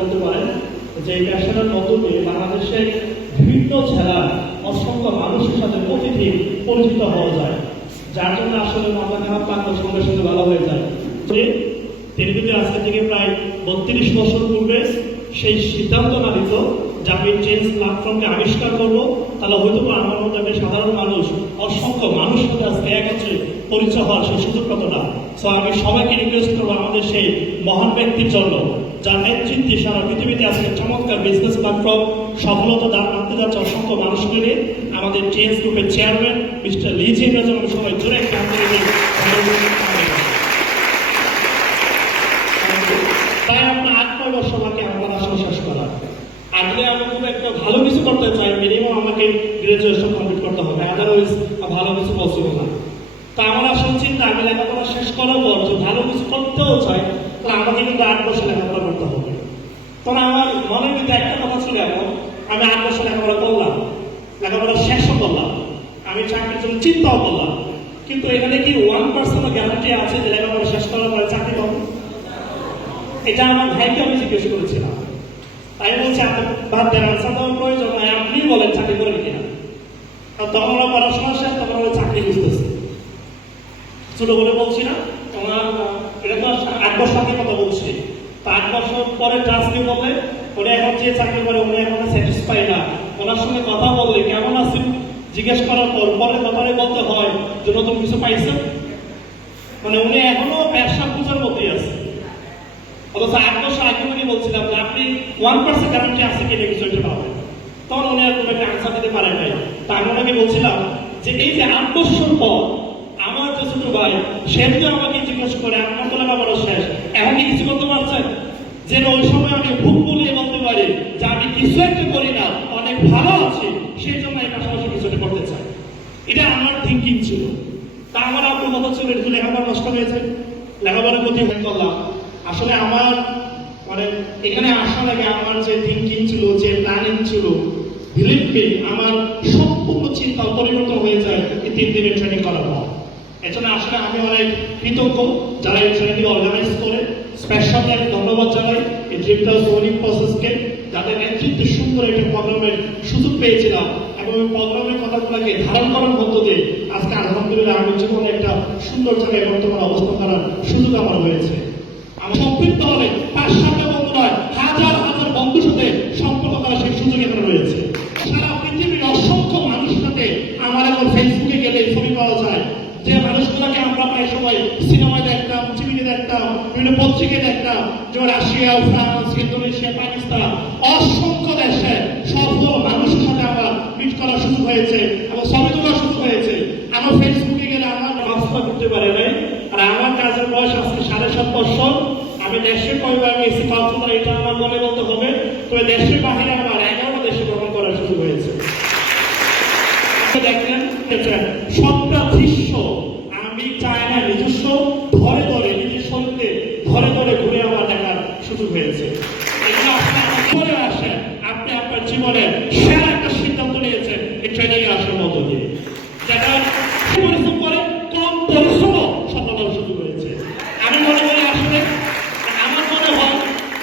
বলতে পারেন যে এই ব্যবসার মধ্য দিয়ে বাংলাদেশের বিভিন্ন জেলার অসংখ্য মানুষের সাথে প্রতিদিন পরিচিত হওয়া যায়, যার জন্য আসলে মাথা খারাপ থাকলে সঙ্গে সঙ্গে ভালো হয়ে যায়। তিনি যদি আজকে থেকে প্রায় 32 বছর পূর্বে সেই সিদ্ধান্ত না নিত যে আমি চেঞ্জ প্ল্যাটফর্মকে আবিষ্কার করবো, তাহলে হয়তো আমার মতো একটা সাধারণ মানুষ অসংখ্য মানুষ সাথে আজকে একত্রে পরিচয় হওয়ার সেই সুযোগ কত না। সো আমি সবাইকে রিকোয়েস্ট করবো আমাদের সেই মহান ব্যক্তির জন্য যার নেতৃত্বে সারা পৃথিবীতে আজকে চমৎকার বিজনেস প্ল্যাটফর্ম সফলতা দান করতে যাচ্ছে অসংখ্য মানুষকে নিয়ে আমাদের চেঞ্জ গ্রুপের চেয়ারম্যান মিস্টার লিজি রাজন সবাই জোরে তাই আপনার 8-9 বছর আমাকে আমার আসলে শেষ করা। আজকে আমি খুব একটা ভালো কিছু করতে চাই, মিনিমাম আমাকে গ্রাজুয়েশন কমপ্লিট করতে হবে, আদারওয়াইজ ভালো কিছু পসিবল না। তা আমার আসলে চিন্তা আমি লেখাপড়া শেষ করার পর যে ভালো কিছু করতেও চাই তাহলে আমাকে কিন্তু 8 বছর লেখাপড়া করতে হবে। তখন আমার মনের মধ্যে একটা কথা ছিল, এখন আমি 8 বছর লেখাপড়া করলাম, লেখাপড়া শেষও করলাম, আমি চাকরির জন্য চিন্তাও করলাম, কিন্তু এখানে কি 1% গ্যারান্টি আছে যে লেখাপড়া শেষ করার পরে চাকরি পাবো? এটা আমার ভাইকে আমি জিজ্ঞেস করেছিলাম। তাই বলছে বাদ দেন, আনসার দেওয়ার প্রয়োজন নাই, আপনি বলেন চাকরি করেন কিনা। তখন আমরা পড়াশোনা শেষ, তখন আমরা চাকরি বুঝতেছি। ছোট বলে বলছি না, তোমার এটা তো 8 বছর আগে কথা বলছি। তা 8 বছর পরে ট্রান্সফার বলে ওরা এখন যে চাকরি করে উনি এখন স্যাটিসফাই না। ওনার সঙ্গে কথা বললে কেমন আছেন জিজ্ঞেস করার পর পরে কথাটা বলতে হয় যে নতুন কিছু পাইছেন, মানে উনি এখনো ব্যবসা পূজার মধ্যেই আছে। অথচ 8 বছর আগে উনি বলছিলাম যে আপনি 1% গ্যারান্টি আছে কিনা কিছু একটা পাবেন, তখন উনি আর কোনো একটা আনসার দিতে পারেন নাই। তা আমি ওনাকে বলছিলাম যে এই যে 8 বছর পর আমার যে ছোট ভাই সে তো আমাকে জিজ্ঞেস করে আপনার তো লেখাপড়া শেষ, এখন কি কিছু করতে পারছেন? যে ওই সময় আমি ভুল বলে বলতে পারি যে আমি কিছু একটা করি না, অনেক ভালো আছি, সেই জন্য এই পাশাপাশি কিছু একটা করতে চাই। এটা আমার থিঙ্কিং ছিল। তা আমার আপনার কথা ছিল একটু লেখাপড়া নষ্ট হয়েছে, লেখাপড়ার প্রতি ভয় করলাম। আসলে আমার মানে এখানে আসার আগে আমার যে থিঙ্কিং ছিল, যে প্ল্যানিং ছিল, বিলিভ মি আমার সম্পূর্ণ চিন্তা পরিবর্তন হয়ে যায় এই 3 দিনের ট্রেনিং করার পর। এজন্য আসলে আমি অনেক কৃতজ্ঞ যারা এই ট্রেনিং অর্গানাইজ করে। স্পেশালি আমি ধন্যবাদ জানাই এই ড্রিমটা সোনিং প্রসেসকে, যাদের নেতৃত্বে সুন্দর একটা প্রোগ্রামের সুযোগ পেয়েছিলাম এবং ওই প্রোগ্রামের কথাগুলোকে ধারণ করার মধ্য দিয়ে আজকে আলহামদুলিল্লাহ আমি জীবনে একটা সুন্দর জায়গায় বর্তমানে অবস্থান করার সুযোগ আমার হয়েছে। আমি সম্পৃক্ত হলে 5-7টা বন্ধু নয়, হাজার হাজার বন্ধুর সাথে সম্পর্ক করার সেই সুযোগ এখানে রয়েছে। সারা পৃথিবীর অসংখ্য মানুষের সাথে আমার এখন ফেসবুকে গেলে ছবি পাওয়া যায়, যে মানুষগুলোকে আমরা প্রায় সময় সিনেমায় দেখতাম, টিভিতে দেখতাম, বিভিন্ন পত্রিকায় দেখতাম, যেমন রাশিয়া, ফ্রান্স, ইন্দোনেশিয়া, পাকিস্তান, অসংখ্য দেশে সফল মানুষের সাথে আমার মিট করার সুযোগ হয়েছে এবং ছবি তোলার সুযোগ হয়েছে। আমার ফেসবুকে গেলে আমার বাস্তব করতে পারে নাই। আর আমার কাজের বয়স আজকে 7.5 বছর। আমি দেশের পরিবারে এসে পাচ্ছি না, এটা আমার মনে বলতে হবে। তবে দেশের বাহিরে আমার 11টা দেশে ভ্রমণ করার সুযোগ হয়েছে। দেখেন সবটা দৃশ্য আমি চাই না নিজস্ব ধরে ধরে নিজের শরীরে ধরে ধরে ঘুরে আমার দেখার সুযোগ হয়েছে। এগুলো আসলে আমার আসে আপনি আপনার জীবনের সেরা একটা সিদ্ধান্ত নিয়েছেন এই ট্রেনিং এ আসার মতো দিয়ে, যেটা পরিশ্রম করে কম পরিশ্রম সফলতার সুযোগ হয়েছে। আমি মনে করি আসলে আমার মনে হয়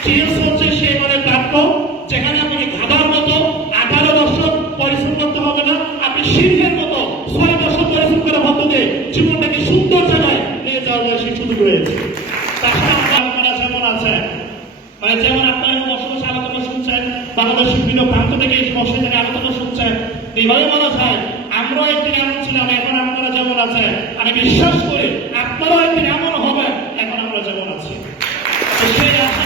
চেঞ্জ হচ্ছে সেই মানে প্ল্যাটফর্ম যেখানে আপনাকে ঘাবার মতো 18 বছর পরিশ্রম করতে হবে না, আপনি সিংহের মতো 6 বছর পরিশ্রম করে মধ্যে জীবনটাকে সুন্দর জায়গায় নিয়ে যাওয়ার সেই সুযোগ রয়েছে। তাছাড়া আপনারা যেমন আছেন, মানে যেমন আপনারা বসে আলোচনা শুনছেন, বাংলাদেশের বিভিন্ন প্রান্ত থেকে বসে থেকে আলোচনা শুনছেন, এইভাবে বলা যায় আমরাও একদিন এমন ছিলাম, এখন আপনারা যেমন আছেন আমি বিশ্বাস করি আপনারাও একদিন এমন হবে এখন আমরা যেমন আছি। সেই আশা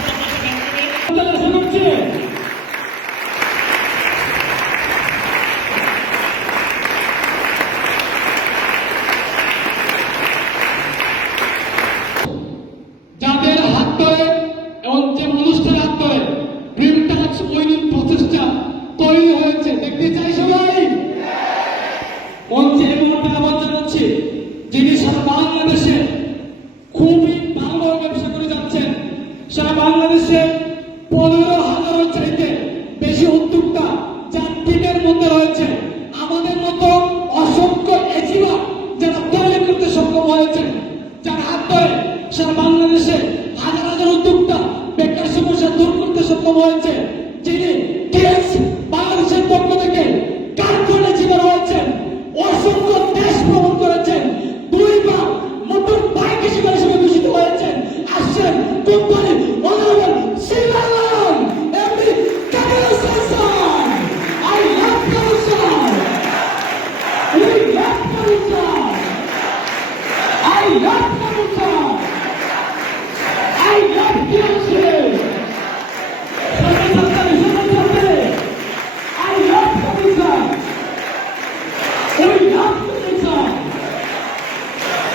যাদের হাত ধরে এবং যে মানুষটার হাত ধরে ড্রিমটা ওইদিন প্রচেষ্টা তৈরি হয়েছে দেখতে চাই সবাই। মঞ্চে এবং আহ্বান জানাচ্ছি যিনি সারা মধ্যে রয়েছে আমাদের মতো অসংখ্য এজিবা যারা তৈরি করতে সক্ষম হয়েছে, যার হাত ধরে সারা বাংলাদেশে হাজার হাজার উদ্যোক্তা বেকার সমস্যা দূর করতে সক্ষম হয়েছে, যিনি টিএস বাংলাদেশের পক্ষ থেকে কারখানা জীবন হয়েছেন, অসংখ্য দেশ ভ্রমণ করেছেন, দুইবার মোটর বাইক হিসেবে ভূষিত হয়েছেন, আসছেন কোম্পানি অনারেবল সিঙ্গালান MD Kamrul Hasan. I love Kamrul Hasan, we love Kamrul Hasan, I love Kamrul Hasan, I love Kamrul Hasan. I love Kamisa. We love Kamisa.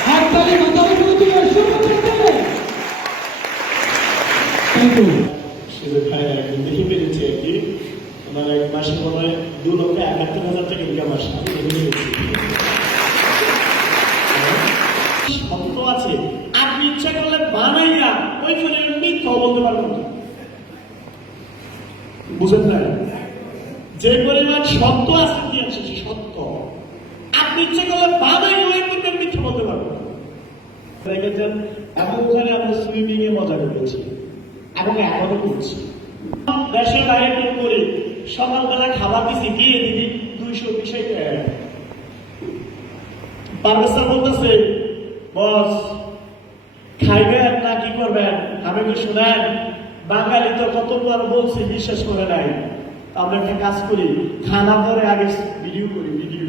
হাততালি মাথার উপরে তুলে শুরু করতে। Thank you. শুধু ভাই একদিন দেখে পেরেছি আর কি, আমার এক মাসে মনে হয় 2,71,000 টাকা ইনকাম আসে। আমি দেখে পেরেছি শব্দ আছে, আপনি ইচ্ছা করলে বানাইয়া ওই ফলে মিথ্যাও বলতে পারবেন না। বুঝেন না, যে পরিমাণ সত্য আছে দিয়েছে সে সত্য, আপনি ইচ্ছে করলে বাবাই ওই করতে মিথ্যে বলতে পারবেন। দেখেছেন এমন ওখানে আমরা সুইমিং এ মজা করেছি এবং এখনো করছি। দেশের বাইরে ট্যুর করি, সকালবেলা খাবার দিছি দিয়ে দিবি 220 টাকা। পারভেজ বলতেছে বস খাইবেন না কি করবেন? আমি তো শুনেন বাঙালি তো কতবার বলছি বিশ্বাস করে নাই। আমরা একটা কাজ করি, খানা পরে আগে ভিডিও করি, ভিডিও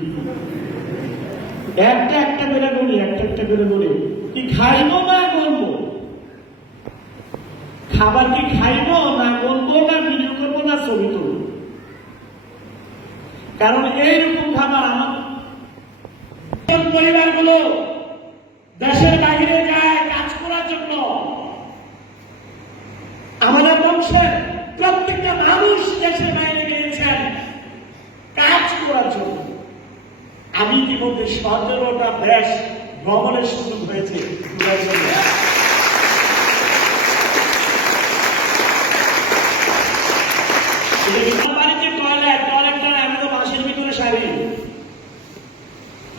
একটা করে করি, একটা করে করি। কি খাইবো না করবো? খাবার কি খাইবো না করবো না ভিডিও করবো না ছবি তুলবো? কারণ এইরকম খাবার আমার পরিবারগুলো দেশের বাইরে যায় কাজ করার জন্য। আমাদের বংশের প্রত্যেকটা মানুষ দেশের বাইরে গিয়েছেন কাজ করার জন্য। আমি ইতিমধ্যে 17টা দেশ ভ্রমণের সুযোগ হয়েছে। বাড়িতে টয়লেটটা আমি তো বাসের ভিতরে সারি।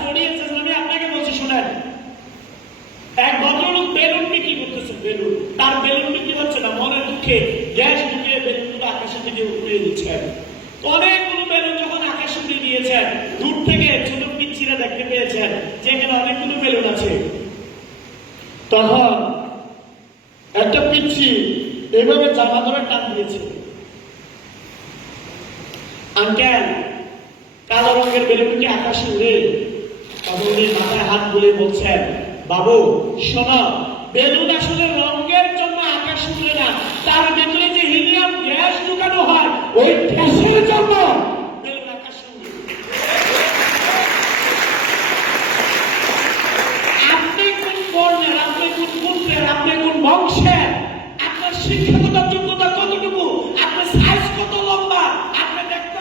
আমি আপনাকে বলছি শুনেন, এক ভদ্রলোক বেলুন বিক্রি করতেছে, বেলুন। তার বেলুন বিক্রি হচ্ছে না, মনের দুঃখে গ্যাস ঢুকিয়ে বেলুনগুলো আকাশের দিকে উঠিয়ে দিচ্ছেন। অনেকগুলো বেলুন যখন আকাশে উঠিয়ে দিয়েছেন, দূর থেকে ছোট পিচ্ছিরা দেখতে পেয়েছেন যে এখানে অনেকগুলো বেলুন আছে। তখন একটা পিচ্ছি এভাবে জামা ধরে টান দিয়েছে, আঙ্কেল কালো রঙের বেলুনটি আকাশে উড়ে। তখন উনি মাথায় হাত বুলে বলছেন, বাবু শোনো, বেলুন আসলে রঙের জন্য আকাশে উড়ে না, তার ভেতরে যে হিলিয়াম গ্যাস ঢুকানো হয় ওই গ্যাসের জন্য বেলুন আকাশে উড়ে। আপনি কোন বর্ণের, আপনি কোন গোত্রের, আপনি কোন বংশের, আপনার শিক্ষাগত যোগ্যতা কতটুকু, আপনার সাইজ কত লম্বা, আপনি দেখতে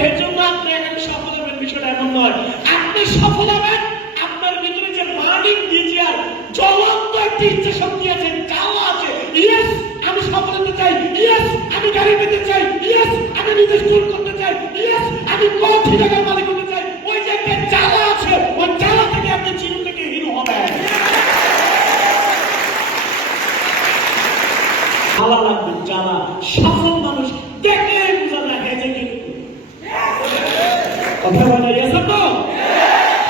এর জন্য আপনি এখানে সফল হবেন বিষয়টা এমন নয়। আপনি সফল হবেন আপনার ভিতরে যে বার্নিং ডিজায়ার, জ্বলন্ত একটি ইচ্ছা শক্তি আছে, চাওয়া আছে। ইয়েস আমি সফল হতে চাই, ইয়েস আমি গাড়ি পেতে চাই, ইয়েস আমি বিদেশ ট্যুর করতে চাই, ইয়েস আমি কোটি টাকার মালিক হতে চাই। ওই যে একটা চাওয়া আছে, ওই চাওয়া থেকে আপনি চির থেকে হিরো হবেন। ভালো লাগবে জানা সফল মানুষ দেখে বোঝা লাগে যে কথা বলা গেছে তো।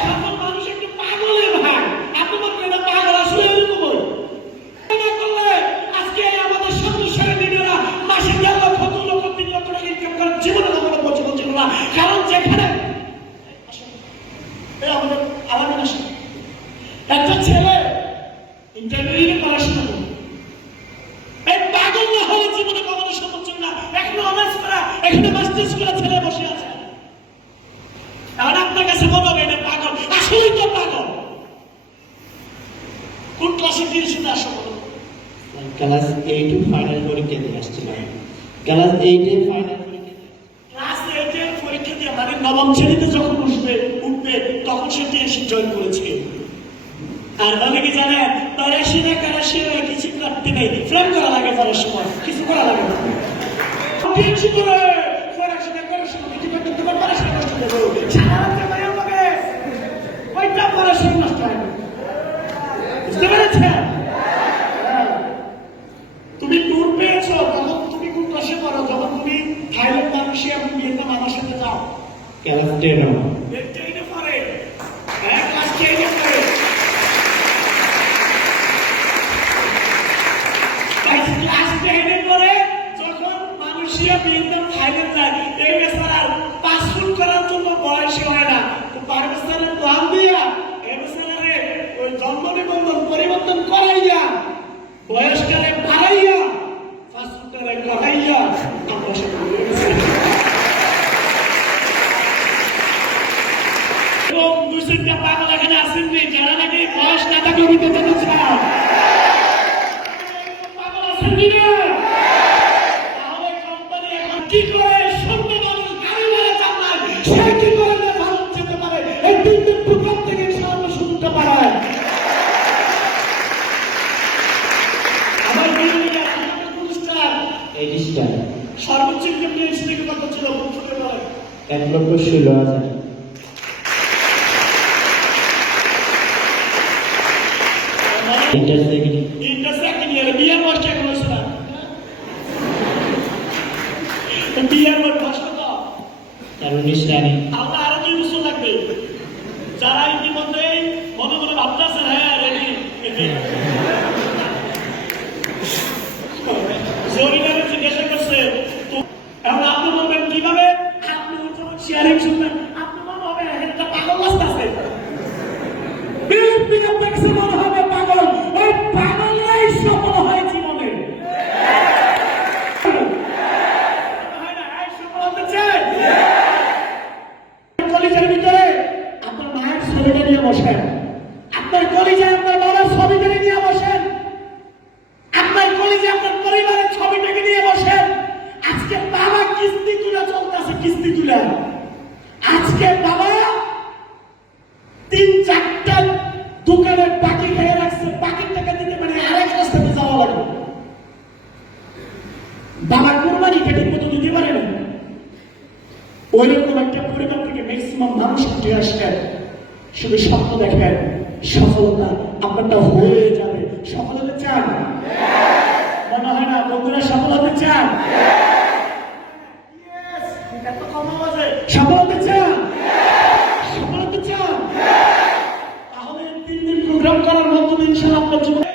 সফল মানুষ একটু পাগলের ভাই, এত মাত্র এটা পাগল আসলে এরকম করলে আজকে আমাদের সন্তুষ্টের দিনেরা মাসে 1.5 লক্ষ 2 লক্ষ 3 লক্ষ টাকা ইনকাম করার জীবনে আমরা পছন্দ ছিল না। কারণ যেখানে আমাদের একটা ছেলে ইন্টারভিউ পড়াশোনা করে এই পাগল না হওয়া জীবনে কখনো সম্ভব ছিল না। এখানে অনার্স করা, এখানে মাস্টার্স করা ছেলে বসে আছে। আর আপনার কাছে মনে হবে এটা পাগল, আসলেই তো পাগল। কোন ক্লাসে দিয়েছিল আসলে? ক্লাস 8 ফাইনাল পরীক্ষা দিয়ে আসছিলাম। ক্লাস 8 এ ফাইনাল পরীক্ষা, ক্লাস 8 এর পরীক্ষা দিয়ে মানে নবম শ্রেণীতে যখন উঠবে তখন সে টিএসসি জয়েন করেছে। আর মানে কি জানেন, প্যারাশিনা কারাশিনা কিছু করতে নেই, ফ্রেম করা লাগে, করার সময় কিছু করা লাগে না। টিএসসি করে ক্লাস 10 টেনে পড়ে, হ্যাঁ ক্লাস 10 পড়ে। ক্লাস 10 পড়ে যখন মানুষিয়া বিয়ের খাইতে যায়, এই বেচারা পাসপোর্ট করার জন্য বয়স হয় না, তো পাকিস্তানের প্ল্যান দিয়া এই বেচারারে ওই জন্ম নিবন্ধন পরিবর্তন করাইয়া বয়সকালে বাড়াইয়া পাসপোর্টটারে করাইয়া আমরা সব করে গেছি। এবং দুই-তিনটা পাগল এখানে আসেন নি যারা নাকি বয়স ক্যাটাগরিতে যেতে চান। পাগল আছেন কি না? তাহলে কোম্পানি এখন কি করে সন্ধ্যে মানুষ গাড়ি ভাড়া চালায়, সে কি করে না ভারত যেতে পারে? এই তিনটে প্রোগ্রাম থেকে সামনে সুযোগটা পায়। আমার বিরোধীরা আমাদের প্রতিষ্ঠান এই স্টার সর্বোচ্চ ইনকাম ট্যাক্স থেকে কত ছিল? 1,16,000 সেকেন্ড ইয়ারে বিয়ার বয়স কেমন হয়েছে না? বিয়ার বয়স ভাষা তো তার 19 রানী আমরা আরো 2 বছর লাগবে। যারা ইতিমধ্যে মনে মনে ভাবতেছেন হ্যাঁ রেডি, জরিনারে জিজ্ঞাসা করছে তো এখন আপনি বলবেন কিভাবে? আপনি যখন শেয়ারিং শুনবেন আপনি মনে হবে এটা পাগল আসতেছে, মনে হবে পাগল। ওই পাগলাই সফল হয় জীবনে। কলিজার ভিতরে আপনার মায়ের ছবিটা নিয়ে বসেন, আপনার কলিজায় আপনার বাবার ছবিটা নিয়ে বসেন, আপনার কলিজায় আপনার পরিবারের ছবিটাকে নিয়ে বসেন। আজকে বাবা কিস্তি তুলে চলতেছে, কিস্তি তুলে। আজকে বাবা 3-4টা দোকানের বাকি খেয়ে রাখছে, বাকি টাকা দিতে মানে আরেক রাস্তাতে যাওয়া লাগবে। বাবা কোরবানি কেটে মতো দিতে পারে না। ওইরকম একটা পরিবার থেকে ম্যাক্সিমাম মানুষ উঠে আসেন, শুধু স্বপ্ন দেখেন সফলতা আপনারটা হয়ে যাবে। সফল হতে চান? মনে হয় না বন্ধুরা সফল হতে চান? সফল হতে চান? সফল হতে চান? তাহলে 3 দিন প্রোগ্রাম করার মাধ্যমে ইনশাআল্লাহ আপনার জীবনে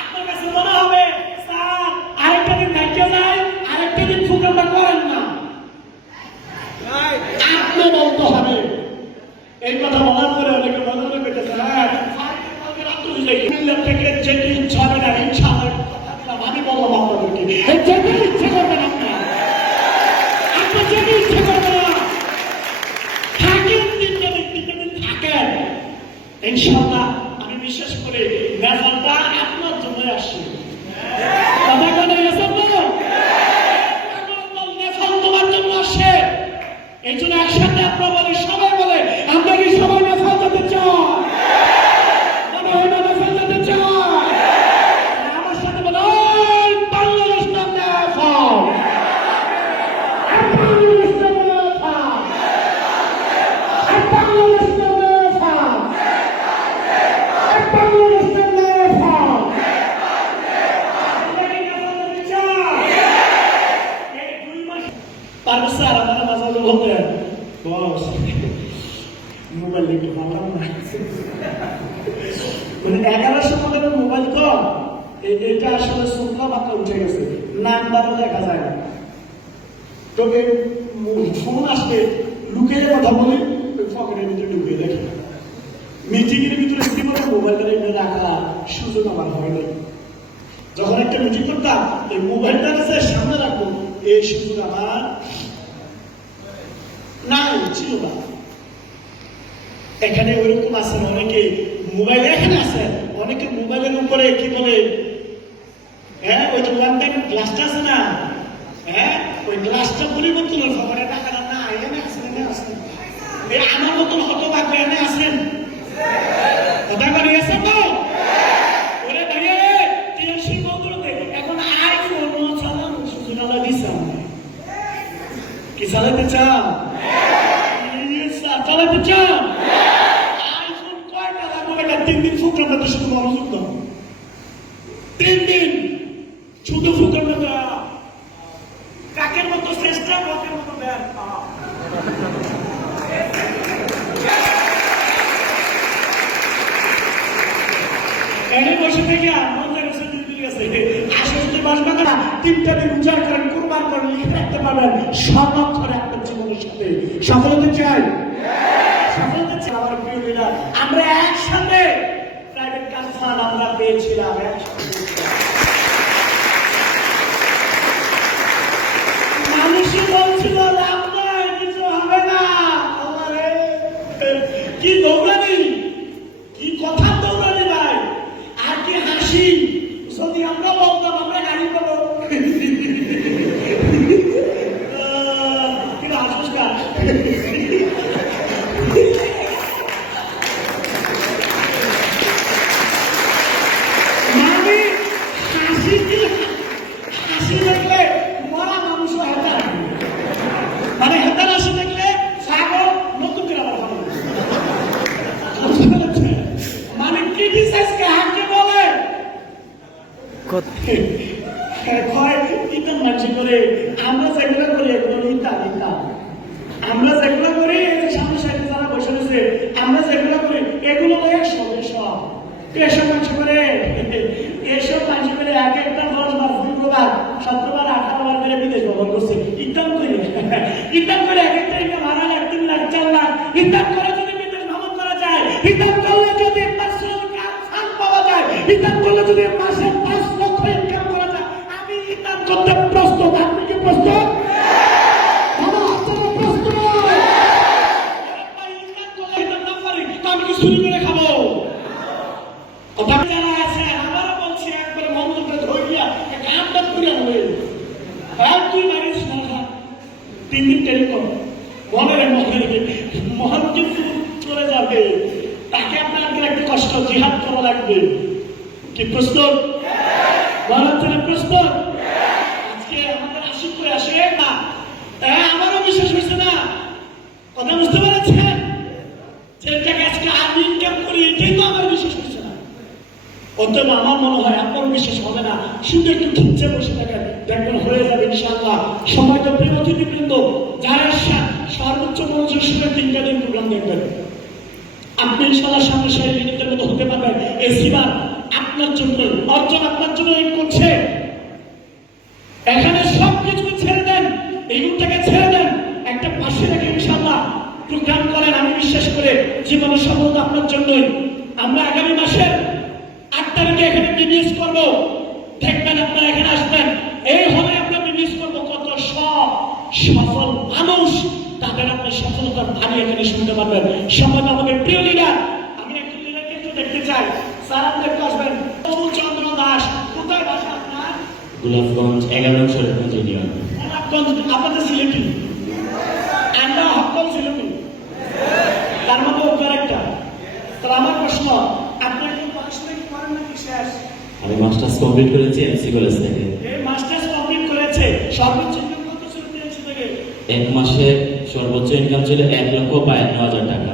আপনার কাছে মনে হবে স্যার আরেকটা দিন দায়িত্ব নাই, আরেকটা দিন প্রোগ্রামটা করেন না। আপনি বলতে হবে। এই কথা বলার পরে অনেকে মনে মনে পেতেছে হ্যাঁ থেকে যেতে ইচ্ছা হবে না, ইচ্ছা হবে কথা দিলাম, আমি বললাম আপনাদেরকে যেতে ইচ্ছে করবেন আপনার, আপনার যেতে ইচ্ছে করবে না। থাকেন 3 দিন থাকেন, ইনশাআল্লাহ আমি বিশ্বাস করি রেজাল্টটা আপনার জন্য আসছে। কথা কথা রেজাল্ট তোমার জন্য আসে। এই জন্য একসাথে আপনার বলে সবাই বলে আমরা কি সবাই নেফল যেতে চাই? মনে হয় না নেফল যেতে চাই? আমার সাথে বলে বাংলাদেশ না নেফল, বাংলাদেশ না নেফল, বাংলাদেশ না নেফল, বাংলাদেশ না নেফল। পারবে স্যার আমার মাঝে মাঝে বলতে বস মোবাইল একটু ভাবলাম না, মানে 1100 টাকার মোবাইল তো এটা আসলে শুনলা মাত্রা উঠে গেছে, নাম্বারও দেখা যায় না। তো ফোন আসলে লুকিয়ে কথা বলি, পকেটের ভিতরে ঢুকিয়ে দেখি। মিটিং এর ভিতরে জীবনে মোবাইলটা এনে রাখা সুযোগ আমার হয় নাই। যখন একটা মিটিং করতাম এই মোবাইলটা কাছে সামনে রাখবো এই সুযোগ আমার নাই, ছিল না। এখানে ওইরকম আছেন অনেকে মোবাইল, এখানে আছে অনেকে মোবাইলের উপরে কি বলে হ্যাঁ ওই যে ওয়ান টাইম গ্লাসটা আছে না, হ্যাঁ ওই গ্লাসটা পরিবর্তনের খবরে টাকাটা না এখানে আসেন, এখানে আসেন আমার মতন হতভাগ্য এখানে আসেন। কথা বলে গেছে তো ওরে দাঁড়িয়ে টেনশন বদলতে এখন আইফোন চালানো সুযোগ আল্লাহ দিছে। কি চালাতে চান? চালাতে চান? আইফোন কয়টা লাগবে? 3 দিন ফুকরা করতে শুধু মনোযোগ দাও। 3 দিন শুধু ফুকরা করতে, কাকের মতো চেষ্টা, কাকের মতো ব্যায়াম। থেকে মনে গেছে দিল্লি গেছে আসে যদি বাসবা না 3টা দিন উজাড় করেন কুরবান করেন লিখে রাখতে পারবেন সমাজ করে আপনার জীবনের সাথে সফল হতে চাই সফল হতে চাই আমার প্রিয় লিডার আমরা একসাথে প্রাইভেট কার ফান্ড আমরা পেয়েছিলাম একসাথে মানুষই বলছিল লাভ নাই কিছু হবে না আমারে কি দৌড়ানি কি কথা দৌড়ানি ভাই আর কি হাসি যদি আমরা বলতাম আমরা গাড়ি পাবো কিন্তু হাসুস কাজ মানে হাসি দেখলে মরা মানুষও হেতা মানে হেতার হাসি দেখলে ছাগল নতুন করে আবার ভালো মানে ক্রিটিসাইজ কে হাকে বলে ইতাম মানছি করে আমরা যেগুলো করি এগুলো ইতা আমরা যেগুলো করি সামনে সাইডে যারা বসে রয়েছে আমরা যেগুলো করি এগুলো সব এসব মানুষ করে এসব মানুষ করে এক একটা 10 বার 15 বার 17 বার 18 বার করে বিদেশ ভ্রমণ করছে ইতাম করে এক একটা ইটা ভাড়া 3 লাখ 4 লাখ ইতাম করে যদি বিদেশ ভ্রমণ করা যায় ইতাম করলে যদি পার্সোনাল কাজ পাওয়া যায় ইতাম করলে যদি মাসে 5 লক্ষ ইনকাম করা যায় আমি ইতাম করতে প্রস্তুত আপনি কি প্রস্তুত আমি কি চুরি করে খাবো যারা আছে আমারও বলছি একবার মন্ত্রটা ধরিয়া কামটা পুরে হবে আর তুই বাড়ির সংখ্যা 3 দিন টেলিফোন মনে মহান কিছু চলে যাবে তাকে আপনার একটা কষ্ট জিহাদ করা লাগবে কি প্রস্তুত মহান প্রস্তুত আজকে আমাদের আশিক করে আসে না আমারও বিশ্বাস হয়েছে না কথা বুঝতে পেরেছেন যেটাকে আজকে আমি ইনকাম করি এটাই তো আমার বিশ্বাস হচ্ছে না অতএব আমার মনে হয় আপনার বিশ্বাস হবে না শুধু একটু খিচ্ছে বসে থাকেন দেখবেন হয়ে যাবে ইনশাআল্লাহ সময় তো প্রিয় অতিথিবৃন্দ যারা সর্বোচ্চ মনোযোগ শুনে 3টা দিন প্রোগ্রাম দেখবেন আপনি ইনশাআল্লাহ সামনে সেই মিনিটের মতো হতে পারবেন এই সিবার আপনার জন্য অর্জন আপনার জন্য করছে এখানে সব কিছু ছেড়ে দেন এই রূপটাকে ছেড়ে দেন একটা পাশে রেখে ইনশাআল্লাহ প্রোগ্রাম করেন আমি বিশ্বাস করে জীবনের সফলতা আপনার জন্যই আমরা আগামী মাসের 8 তারিখে এখানে বিবিএস করব দেখবেন আপনারা এখানে আসবেন এই হলে আমরা বিবিএস করব কত সফল মানুষ তাদের আপনি সফলতার বাণী এখানে শুনতে পারবেন সমাজ আমাদের প্রিয় লিডার আমি একটু লিডারকে একটু দেখতে চাই স্যার আপনি একটু আসবেন চন্দ্র দাস কোথায় বাসা আপনার গোলাপগঞ্জ 11 শরীফগঞ্জ ইউনিয়ন গোলাপগঞ্জ আপনাদের সিলেটি আমরা হকল সিলেটি তার মধ্যে উত্তর একটা তো আমার প্রশ্ন আপনি কি পড়াশোনা কি করেন নাকি শেষ আমি মাস্টার্স কমপ্লিট করেছি এমসি কলেজ থেকে এই মাস্টার্স কমপ্লিট করেছে সর্বোচ্চ ইনকাম কত ছিল এমসি থেকে এক মাসে সর্বোচ্চ ইনকাম ছিল 1,52,000 টাকা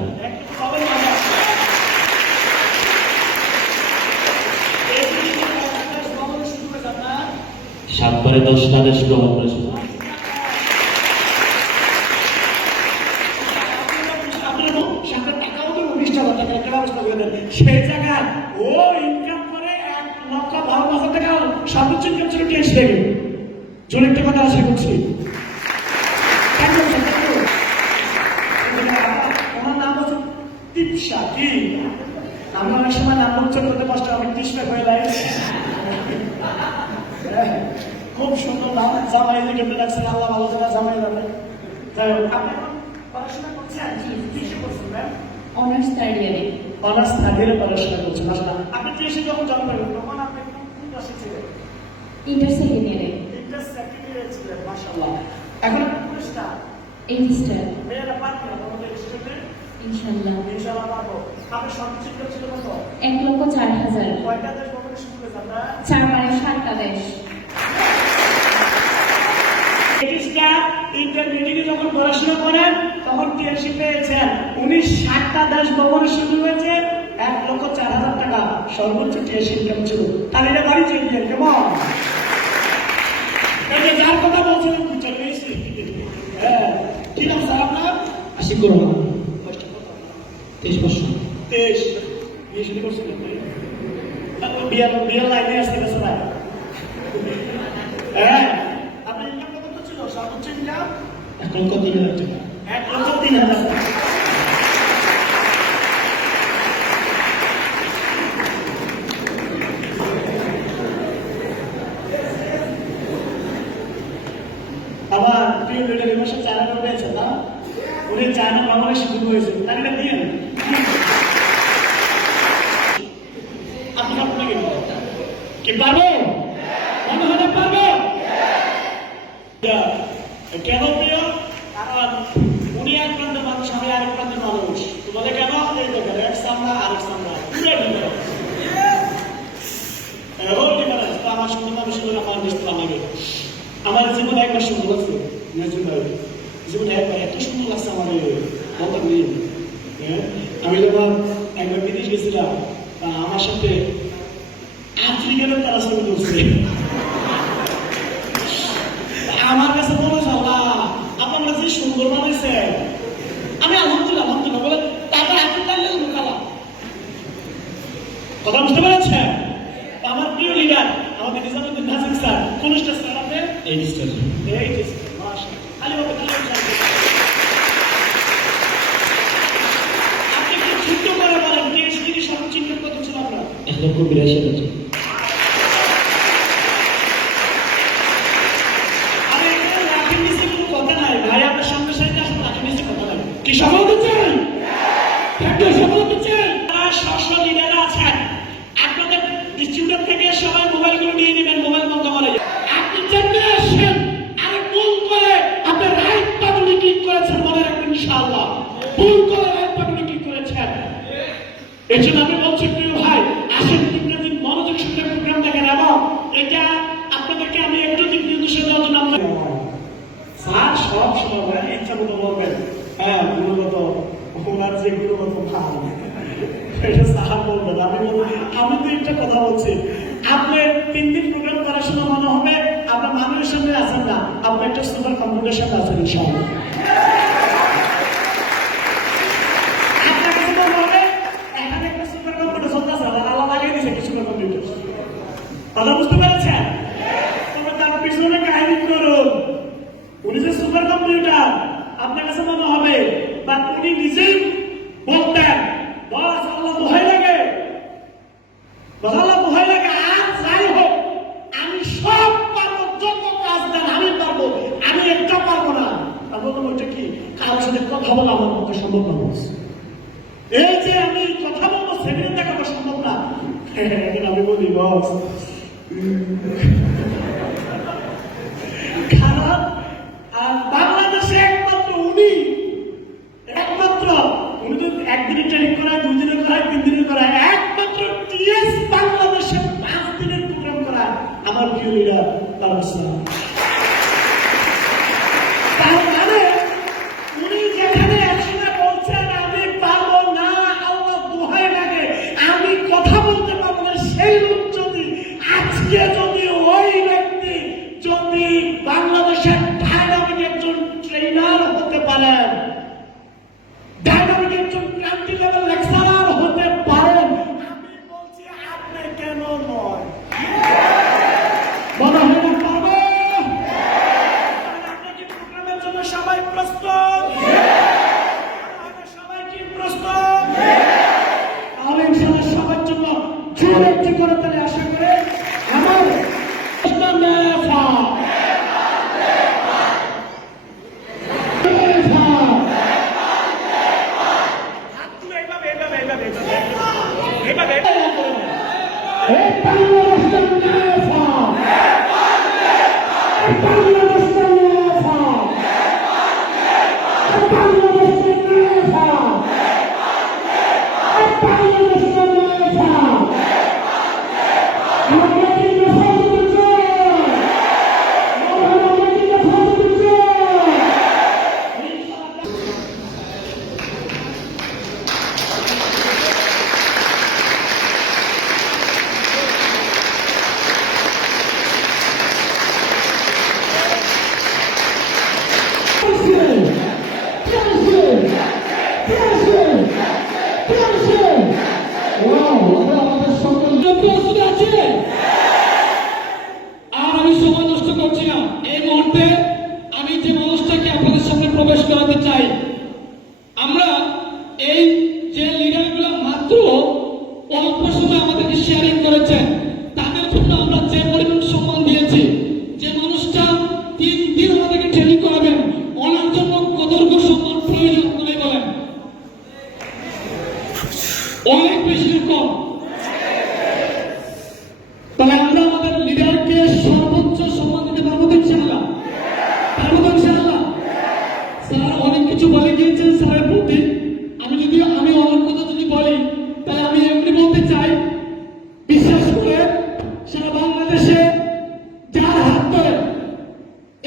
সবাই মাথা 7 পরে 10টা দেশ ভ্রমণ করেছি সেই জায়গায় ও ইনকাম করে 1,52,000 টাকা সর্বোচ্চ ইনকাম ছিল টেক্স থেকে জোরে একটা কথা আশা করছি আমার নাম হচ্ছে দীপসা কি আমি অনেক সময় নাম উচ্চারণ করতে কষ্ট আমি তৃষ্ণা হয়ে যাই খুব সুন্দর নাম জামাই কেমন লাগছে আল্লাহ ভালো জানা জামাই যাবে যাই হোক আপনি পড়াশোনা করছেন কিসে করছেন ম্যাম অনার্স থার্ড ইয়ারে অনার্স থার্ড ইয়ারে পড়াশোনা করছেন মাশাআল্লাহ আপনি টিএসসি যখন জয়েন করলেন তখন আপনি কোন ক্লাসে ছিলেন ইন্টার সেকেন্ড ইয়ারে ইন্টার সেকেন্ড ইয়ারে ছিলেন মাশাআল্লাহ এখন কোন স্টার এই স্টার মেয়েরা পারবেন আমাদের স্টুডেন্টে ইনশাআল্লাহ ইনশাআল্লাহ পারবো আপনি সর্বোচ্চ ইনকাম ছিল কত 1,04,000 কয়টা দেশ ভ্রমণে শুরু করেছেন আপনারা 4 মানে 7টা দেশ ব্রিটিশরা ইন্টারমিডিয়েটে যখন পড়াশোনা করেন তখন টিএসসি পেয়েছেন 7টা দেশ ভ্রমণে শুরু হয়েছে 1,04,000 টাকা সর্বোচ্চ টিএসসি ইনকাম ছিল তাহলে এটা বাড়ি চলে গেল কেমন এই যে যার কথা বলছিলেন কি চলে গেছি হ্যাঁ কি নাম স্যার আপনার আশি করো না কষ্ট কত 23 বছর 23 বিয়ে শুরু করছিলেন বিয়ার লাইনে আসতে গেছে ভাই। হ্যাঁ, আপনার ইনকাম কত ছিল? সর্বোচ্চ ইনকাম 1,03,000 টাকা। 1,03,000 টাকা। আবার প্রিয় দুইটা বিমর্শক চ্যানেল পেয়েছে না, উনি চ্যানেল বাংলাদেশ শুরু হয়েছে, তাই না? দিয়ে আপনাকে কি পারবো? মনে হতে পারবো? কেন প্রিয়? কারণ উনি এক প্রান্তের মানুষ, আমি আরেক প্রান্তের মানুষ। তোমাদের কেন এই দেখেন, এক সামনা আরেক সামনা, পুরো ডিফারেন্স। তো আমার সুন্দর মানুষ আমার দেশ লাগে। আমার জীবনে একবার সুন্দর লাগছে, জীবনে একবার এত সুন্দর লাগছে আমার বলতাম নেই। আমি যখন একবার বিদেশ গেছিলাম, আমার সাথে আফ্রিকানের তারা ছবি তুলছে। আমার কাছে মনে হচ্ছে আপনারা যে সুন্দর বানাইছে, আমি আলহামদুলিল্লাহ বলে তারপরে আফ্রিকার কথা বুঝতে পেরেছেন? আমার প্রিয় লিডার আমাদের নিজামুদ্দিন নাজিম স্যার, কোন স্টার স্যার আপনি? 8 স্টার। 8 স্টার, মাশাআল্লাহ। আপনি কি ছোট্ট করে বলেন, পিএইচডি সর্বোচ্চ ইনকাম কত ছিল আপনার? 1,82,000 টাকা। আরে এখানে লাঠি নিচে কোনো কথা নাই ভাই, আপনার সামনে সাইডে আসলে লাঠি নিচে কথা নাই। কি সফল হচ্ছেন? একটা সফল হচ্ছেন? স্ব লিডাররা আছেন, আপনাদের ডিস্ট্রিবিউটর থেকে সবাই মোবাইলগুলো নিয়ে নেবেন, মোবাইল বন্ধ করে। আপনি চেপে আসেন আর ভুল করে আপনি রাইট বাটনে ক্লিক করেছেন, মনে রাখবেন ইনশাআল্লাহ ভুল করে রাইট বাটনে ক্লিক করেছেন। এই জন্য আমি বলছি প্রিয় ভাই, আসেন 3 দিন মনোযোগ সহকারে প্রোগ্রাম দেখেন, এবং এটা আপনাদেরকে আমি একটু দিক নির্দেশনা দেওয়ার জন্য স্যার সব সময় ইচ্ছা মতো বলবেন। হ্যাঁ, গুণগত ওনার যে গুণগত ভাব এটা স্যার বলবেন। আমি তো একটা কথা বলছি, আপনি 3 দিন প্রোগ্রাম করার সময় মনে হবে আপনার মানুষের সামনে আছেন না, আপনি একটা সুপার কম্পিউটার সামনে আছেন ইনশাআল্লাহ। আপনার কাছে মনে হবে এখানে একটা সুপার কম্পিউটার চলতেছে, আল্লাহ লাগিয়ে দিয়েছে কিছু সুপার কম্পিউটার। কথা বুঝতে পেরেছেন? তবে তার পিছনে কাহিনী করুন। উনি যে সুপার কম্পিউটার আপনার কাছে মনে হবে, বা উনি নিজেই বলতেন বস আল্লাহ ভয় লাগে, আল্লাহ ভয় লাগে। আর যাই হোক, আমি সব পারবো, যত কাজ দেন আমি পারবো, আমি একটা পারবো না। তারপর ওইটা কি কারোর সাথে কথা বলা আমার পক্ষে সম্ভব না। এই যে আমি কথা বলবো সেদিন দেখাবো সম্ভব না। এখন আমি বলি বস খারাপ। আর বাংলাদেশে একমাত্র উনি তো 1 দিনের ট্রেনিং করায়, 2 দিনের করায়, 3 দিনের করায়, একমাত্র টিএস বাংলাদেশে 5 দিনের প্রোগ্রাম করায় আমার প্রিয় লিডার তার মানে উনি যেখানে একসময় বলছেন আমি পারবো না, আল্লাহ দোহাই লাগে আমি কথা বলতে পারবো না, সেই লোক যদি আজকে যদি ওই ব্যক্তি যদি বাংলাদেশের ডায়নামিক একজন ট্রেনার হতে পারেন, ডায়নামিক একজন ক্রান্তি লেভেল লেকচারার হতে পারেন, আমি বলছি আপনি কেন নয়? মনে হয় না পারবো? আপনি কি প্রোগ্রামের জন্য সবাই প্রস্তুত? সবাই কি প্রস্তুত? তাহলে ইনশাআল্লাহ সবার জন্য জোরে একটি করে তাহলে আশা করে আমার কতটুকু সম্মান প্রয়োজন বলে বলেন? অনেক বেশি কম। তাহলে আমরা আমাদের লিডারকে সর্বোচ্চ সম্মান দিতে পারবো তো ইনশাআল্লাহ? পারবো তো ইনশাআল্লাহ? স্যার অনেক কিছু বলে গিয়েছেন স্যারের প্রতি। আমি অনেক কথা যদি বলি তাই আমি এমনি বলতে চাই, বিশ্বাস করে সারা বাংলাদেশে যার হাত ধরে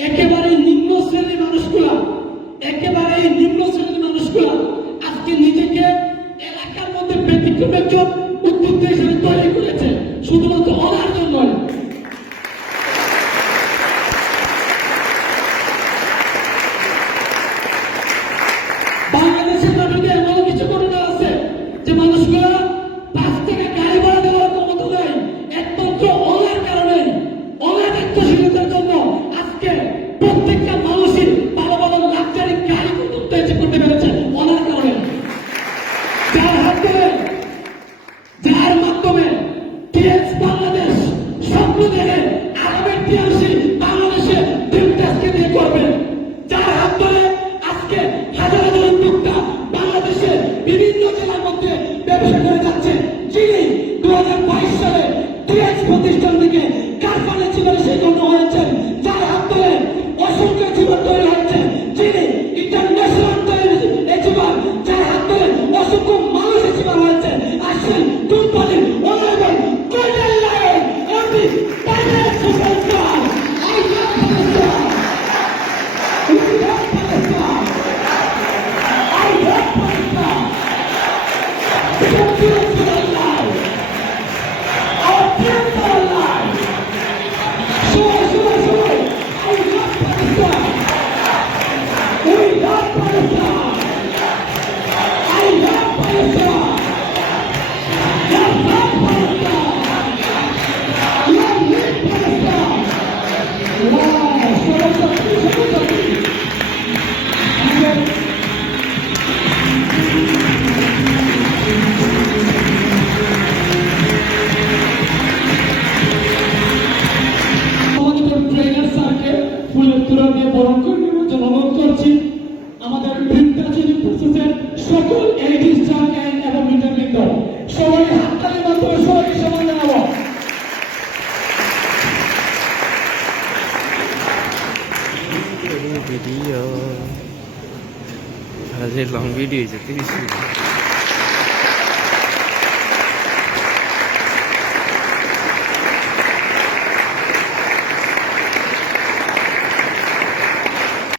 একেবারে নিম্ন শ্রেণীর মানুষগুলা আজকে নিজেকে এলাকার মধ্যে ব্যতিক্রম একজন উদ্যোক্তা হিসেবে তৈরি করেছে, শুধুমাত্র ওনার জন্য। বাংলাদেশের মাটিতে এমন কিছু ঘটনা আছে যে মানুষগুলা 5 টাকা গাড়ি ভাড়া দেওয়ার ক্ষমতা নেই, একমাত্র ওনার কারণে, ওনার দায়িত্বশীলতার জন্য আজকে প্রত্যেকটা মানুষই ভালো ভালো লাক্সারি গাড়ি করতে পেরেছে ওনার কারণে। যার হাত ধরে, যার মাধ্যমে টিএক্স বাংলাদেশ স্বপ্ন দেখে আগামী টিএমসি বাংলাদেশে ডিমটাসকে দিয়ে করবেন, যার হাত ধরে আজকে হাজার হাজার উদ্যোক্তা বাংলাদেশে বিভিন্ন জেলার মধ্যে ব্যবসা করে যাচ্ছে, যিনি 2022 সালে টিএক্স প্রতিষ্ঠান থেকে কারখানা জীবনে সেই জন্য হয়েছেন, যার হাত ধরে অসংখ্য জীবন তৈরি হয়েছে, যিনি ইন্টারন্যাশনাল এজিবার, যার হাত ধরে অসংখ্য মানুষ এজিবার হয়েছে, আসেন company honourable golden lion MD tiger superstar. I love Pakistan, we love Pakistan, I love Pakistan. Our dreams are alive. Sure. I love Pakistan. We love Pakistan. I love Pakistan. Love Pakistan. Love Pakistan. Wow, so trainer স্যারকে ফুলের তোড়া দিয়ে বরণ করে নেওয়ার জন্য অনুরোধ করছি। আমাদের বৃন্দাচলী প্রসেসের সকল এলইডি স্টার এবং মিটারবৃন্দ সবাই হাততালির মাধ্যমে সবাইকে সম্মান জানাবো। Video long video 30 minute